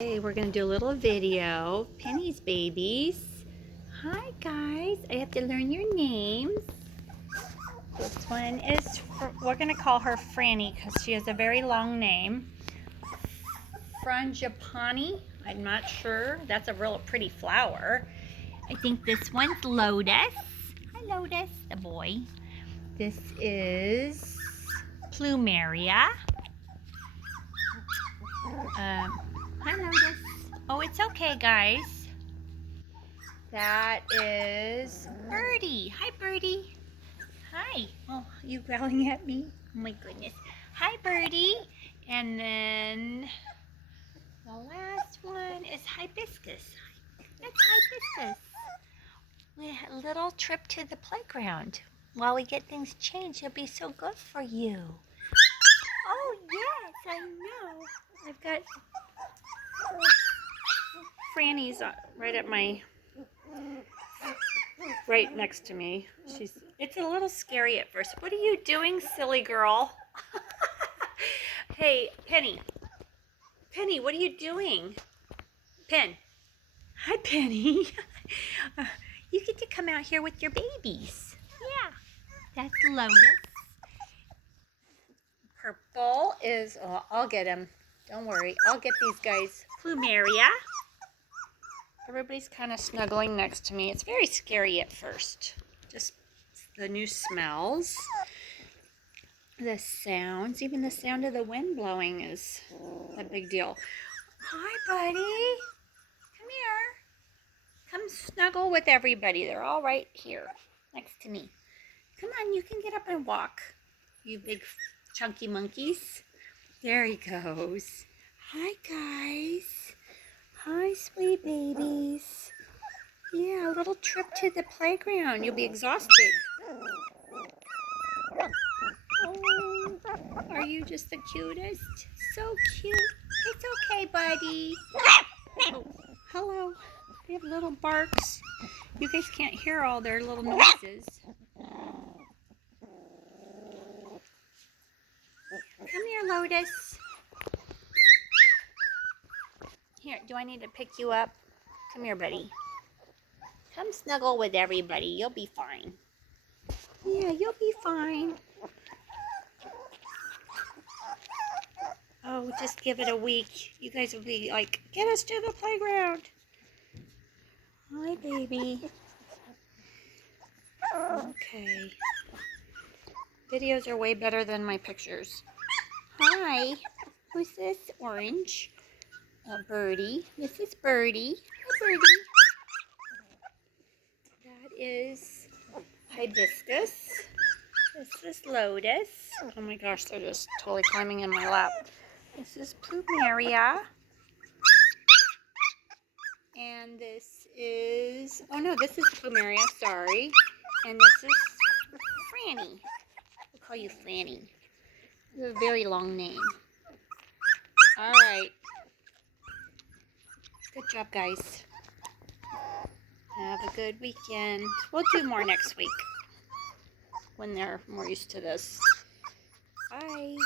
Hey, we're gonna do a little video. Penny's babies. Hi guys, I have to learn your names. This one is, we're gonna call her Franny because she has a very long name. Frangipani, I'm not sure. That's a real pretty flower. I think this one's Lotus. Hi Lotus, the boy. This is Plumeria. Hi Lotus. Oh, it's okay, guys. That is Birdie. Hi, Birdie. Hi. Oh, you growling at me? Oh, my goodness. Hi, Birdie. And then the last one is Hibiscus. That's Hibiscus. We had a little trip to the playground. While we get things changed, it'll be so good for you. Oh, yes, I know. I've got Franny's right next to me. It's a little scary at first. What are you doing, silly girl? Hey, Penny. Penny, what are you doing? Pen. Hi, Penny. You get to come out here with your babies. Yeah. That's Lotus. Purple is, oh, I'll get him. Don't worry. I'll get these guys. Plumeria. Everybody's kind of snuggling next to me. It's very scary at first. Just the new smells, the sounds, even the sound of the wind blowing is a big deal. Hi, buddy. Come here. Come snuggle with everybody. They're all right here next to me. Come on, you can get up and walk, you big chunky monkeys. There he goes. Hi, guys. Hi, sweet babies. Yeah, a little trip to the playground. You'll be exhausted. Oh, are you just the cutest? So cute. It's okay, buddy. Oh, hello. They have little barks. You guys can't hear all their little noises. Come here, Lotus. Here, do I need to pick you up? Come here, buddy. Come snuggle with everybody. You'll be fine. Yeah, you'll be fine. Oh, just give it a week. You guys will be like, get us to the playground. Hi, baby. Okay. Videos are way better than my pictures. Hi. Who's this? Orange. Birdie. This is Birdie. Hi, Birdie. That is Hibiscus. This is Lotus. Oh my gosh, they're just totally climbing in my lap. This is Plumeria. And this is, oh no, this is Plumeria, sorry. And this is Franny. We'll call you Franny. It's a very long name. All right. Good job, guys. Have a good weekend. We'll do more next week when they're more used to this. Bye.